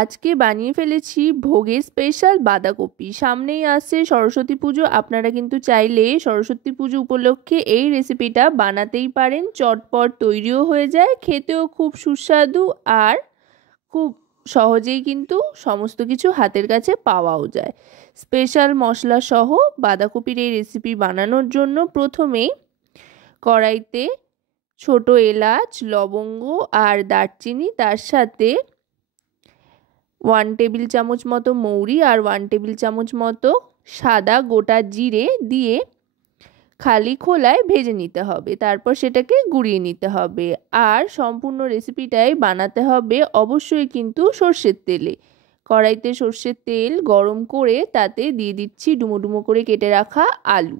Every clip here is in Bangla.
আজকে বানিয়ে ফেলেছি ভোগের স্পেশাল বাঁধাকপি। সামনেই আসছে সরস্বতী পুজো। আপনারা কিন্তু চাইলে সরস্বতী পুজো উপলক্ষে এই রেসিপিটা বানাতেই পারেন। চটপট তৈরিও হয়ে যায়, খেতেও খুব সুস্বাদু আর খুব সহজেই কিন্তু সমস্ত কিছু হাতের কাছে পাওয়াও যায়। স্পেশাল মশলা সহ বাঁধাকপির এই রেসিপি বানানোর জন্য প্রথমেই কড়াইতে ছোট এলাচ, লবঙ্গ আর দারচিনি, তার সাথে 1 টেবিল চামচ মতো মৌরি আর 1 টেবিল চামচ মতো সাদা গোটা জিরে দিয়ে খালি খোলায় ভেজে নিতে হবে। তারপর সেটাকে গুঁড়িয়ে নিতে হবে। আর সম্পূর্ণ রেসিপিটাই বানাতে হবে অবশ্যই কিন্তু সর্ষের তেলে। কড়াইতে সর্ষের তেল গরম করে তাতে দিয়ে দিচ্ছি ডুমো ডুমো করে কেটে রাখা আলু।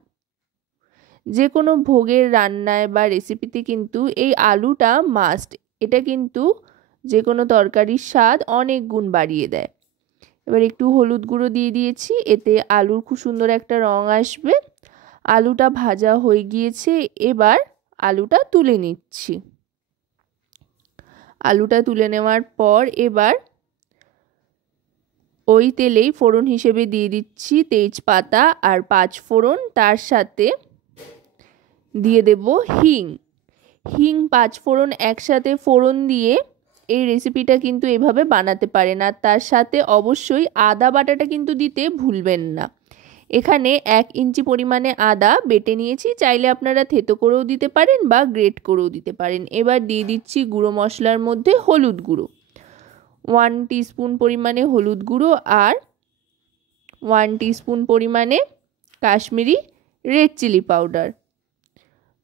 যে কোনো ভোগের রান্নায় বা রেসিপিতে কিন্তু এই আলুটা মাস্ট। এটা কিন্তু যে কোনো তরকারির স্বাদ অনেক গুণ বাড়িয়ে দেয়। এবার একটু হলুদ গুঁড়ো দিয়ে দিয়েছি, এতে আলুর খুব সুন্দর একটা রং আসবে। আলুটা ভাজা হয়ে গিয়েছে, এবার আলুটা তুলে নিচ্ছি। আলুটা তুলে নেওয়ার পর এবার ওই তেলেই ফোড়ন হিসেবে দিয়ে দিচ্ছি তেজপাতা আর 5 ফোড়ন, তার সাথে দিয়ে দেব হিং। 5 ফোড়ন একসাথে ফোড়ন দিয়ে এই রেসিপিটা কিন্তু এভাবে বানাতে পারেন। আর তার সাথে অবশ্যই আদা বাটাটা কিন্তু দিতে ভুলবেন না। এখানে 1 ইঞ্চি পরিমাণে আদা বেটে নিয়েছি, চাইলে আপনারা থেতো করেও দিতে পারেন বা গ্রেট করেও দিতে পারেন। এবার দিয়ে দিচ্ছি গুঁড়ো মশলার মধ্যে হলুদ গুঁড়ো, 1 টিস্পুন পরিমাণে হলুদ গুঁড়ো আর 1 টিস্পুন পরিমাণে কাশ্মীরি রেড চিলি পাউডার।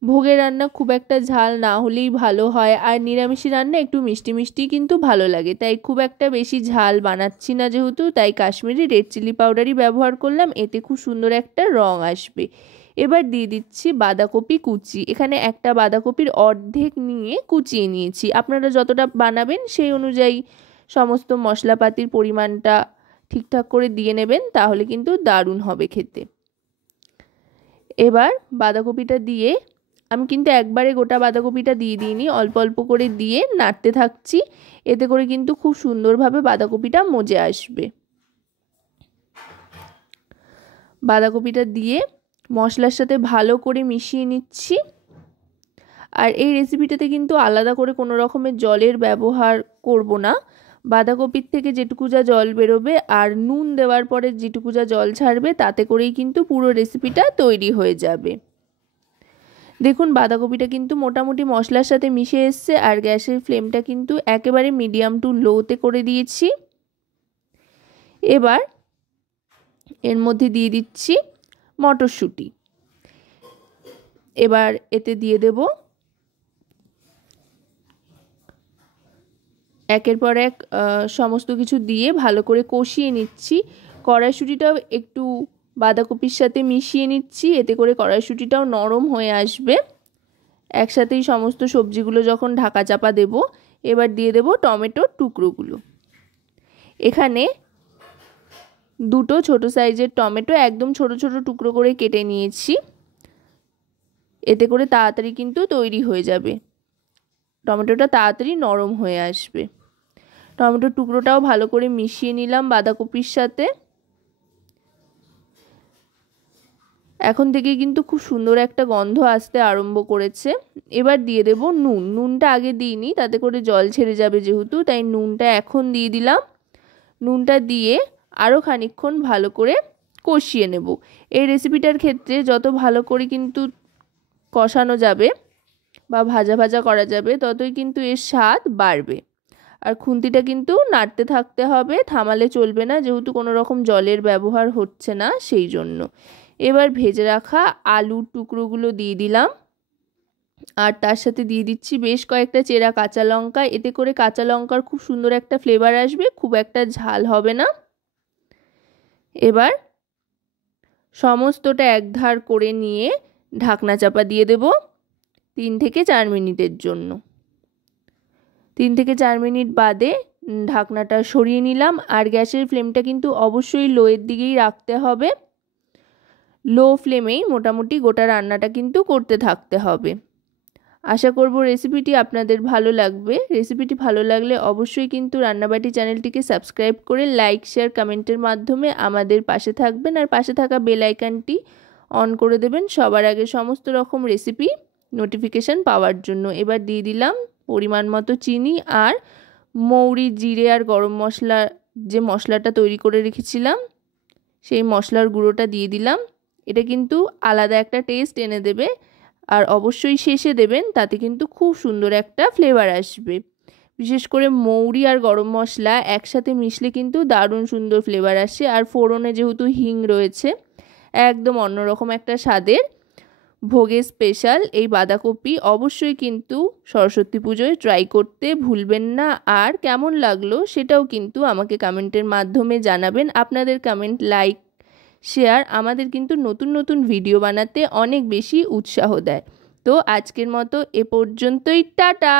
ভোগের রান্না খুব একটা ঝাল না হলেই ভালো হয়, আর নিরামিষি রান্না একটু মিষ্টি মিষ্টি কিন্তু ভালো লাগে, তাই খুব একটা বেশি ঝাল বানাচ্ছি না যেহেতু, তাই কাশ্মীরি রেড চিলি পাউডারই ব্যবহার করলাম। এতে খুব সুন্দর একটা রং আসবে। এবার দিয়ে দিচ্ছি বাঁধাকপি কুচি। এখানে একটা বাঁধাকপির অর্ধেক নিয়ে কুচিয়ে নিয়েছি। আপনারা যতটা বানাবেন সেই অনুযায়ী সমস্ত মশলাপাতির পরিমাণটা ঠিকঠাক করে দিয়ে নেবেন, তাহলে কিন্তু দারুণ হবে খেতে। এবার বাঁধাকপিটা দিয়ে আমি কিন্তু একবারে গোটা বাঁধাকপিটা দিয়ে দিইনি, অল্প অল্প করে দিয়ে নাড়তে থাকছি। এতে করে কিন্তু খুব সুন্দরভাবে বাঁধাকপিটা মজে আসবে। বাঁধাকপিটা দিয়ে মশলার সাথে ভালো করে মিশিয়ে নিচ্ছি। আর এই রেসিপিটাতে কিন্তু আলাদা করে কোনো রকমের জলের ব্যবহার করব না। বাঁধাকপির থেকে যেটুকু যা জল বেরোবে আর নুন দেওয়ার পরে যেটুকু যা জল ছাড়বে, তাতে করেই কিন্তু পুরো রেসিপিটা তৈরি হয়ে যাবে। দেখুন বাঁধাকপিটা কিন্তু মোটামুটি মশলার সাথে মিশে এসছে, আর গ্যাসের ফ্লেমটা কিন্তু একেবারে মিডিয়াম টু লোতে করে দিয়েছি। এবার এর মধ্যে দিয়ে দিচ্ছি মটরশুঁটি। এবার এতে দিয়ে দেব একের পর এক সমস্ত কিছু দিয়ে ভালো করে কষিয়ে নিচ্ছি। কড়াইশুঁটিটাও একটু বাঁধাকপির সাথে মিশিয়ে নিচ্ছি, এতে করে কড়াইশুঁটিটাও নরম হয়ে আসবে। একসাথেই সমস্ত সবজিগুলো যখন ঢাকা চাপা দেব, এবার দিয়ে দেব টমেটোর টুকরোগুলো। এখানে 2টো ছোট সাইজের টমেটো একদম ছোট ছোট টুকরো করে কেটে নিয়েছি। এতে করে তাড়াতাড়ি কিন্তু তৈরি হয়ে যাবে, টমেটোটা তাড়াতাড়ি নরম হয়ে আসবে। টমেটোর টুকরোটাও ভালো করে মিশিয়ে নিলাম বাঁধাকপির সাথে। এখন থেকে কিন্তু খুব সুন্দর একটা গন্ধ আসতে আরম্ভ করেছে। এবার দিয়ে দেব নুন। নুনটা আগে দিইনি, তাতে করে জল ছেড়ে যাবে যেহেতু, তাই নুনটা এখন দিয়ে দিলাম। নুনটা দিয়ে আরও খানিকক্ষণ ভালো করে কষিয়ে নেব। এই রেসিপিটার ক্ষেত্রে যত ভালো করে কিন্তু কষানো যাবে বা ভাজা ভাজা করা যাবে, ততই কিন্তু এর স্বাদ বাড়বে। আর খুন্তিটা কিন্তু নাড়তে থাকতে হবে, থামালে চলবে না, যেহেতু কোনো রকম জলের ব্যবহার হচ্ছে না সেই জন্য। এবার ভেজে রাখা আলুর টুকরোগুলো দিয়ে দিলাম, আর তার সাথে দিয়ে দিচ্ছি বেশ কয়েকটা চেরা কাঁচা লঙ্কা। এতে করে কাঁচা লঙ্কার খুব সুন্দর একটা ফ্লেভার আসবে, খুব একটা ঝাল হবে না। এবার সমস্তটা একধার করে নিয়ে ঢাকনা চাপা দিয়ে দেব 3 থেকে 4 মিনিটের জন্য। 3 থেকে 4 মিনিট বাদে ঢাকনাটা সরিয়ে নিলাম। আর গ্যাসের ফ্লেমটা কিন্তু অবশ্যই লোয়ের দিকেই রাখতে হবে। লো ফ্লেমেই মোটামুটি গোটা রান্নাটা কিন্তু করতে থাকতে হবে। আশা করব রেসিপিটি আপনাদের ভালো লাগবে। রেসিপিটি ভালো লাগলে অবশ্যই কিন্তু রান্নাবাটি চ্যানেলটিকে সাবস্ক্রাইব করে লাইক শেয়ার কমেন্টের মাধ্যমে আমাদের পাশে থাকবেন, আর পাশে থাকা বেল আইকনটি অন করে দেবেন সবার আগে সমস্ত রকম রেসিপি নোটিফিকেশান পাওয়ার জন্য। এবার দিয়ে দিলাম পরিমাণ মতো চিনি, আর মৌরি, জিরে আর গরম মশলা যে মশলাটা তৈরি করে রেখেছিলাম সেই মশলার গুঁড়োটা দিয়ে দিলাম। এটা কিন্তু আলাদা একটা টেস্ট এনে দেবে, আর অবশ্যই শেষে দেবেন, তাতে কিন্তু খুব সুন্দর একটা ফ্লেভার আসবে। বিশেষ করে মৌরি আর গরম মশলা একসাথে মিশলে কিন্তু দারুণ সুন্দর ফ্লেভার আসে। আর ফোড়নে যেহেতু হিং রয়েছে, একদম অন্যরকম একটা স্বাদের ভোগের স্পেশাল এই বাঁধাকপি অবশ্যই কিন্তু সরস্বতী পুজোয় ট্রাই করতে ভুলবেন না। আর কেমন লাগলো সেটাও কিন্তু আমাকে কমেন্টের মাধ্যমে জানাবেন। আপনাদের কমেন্ট, লাইক, শেয়ার আমাদের কিন্তু নতুন নতুন ভিডিও বানাতে অনেক বেশি উৎসাহ দেয়। তো আজকের মতো এ পর্যন্তই, টাটা।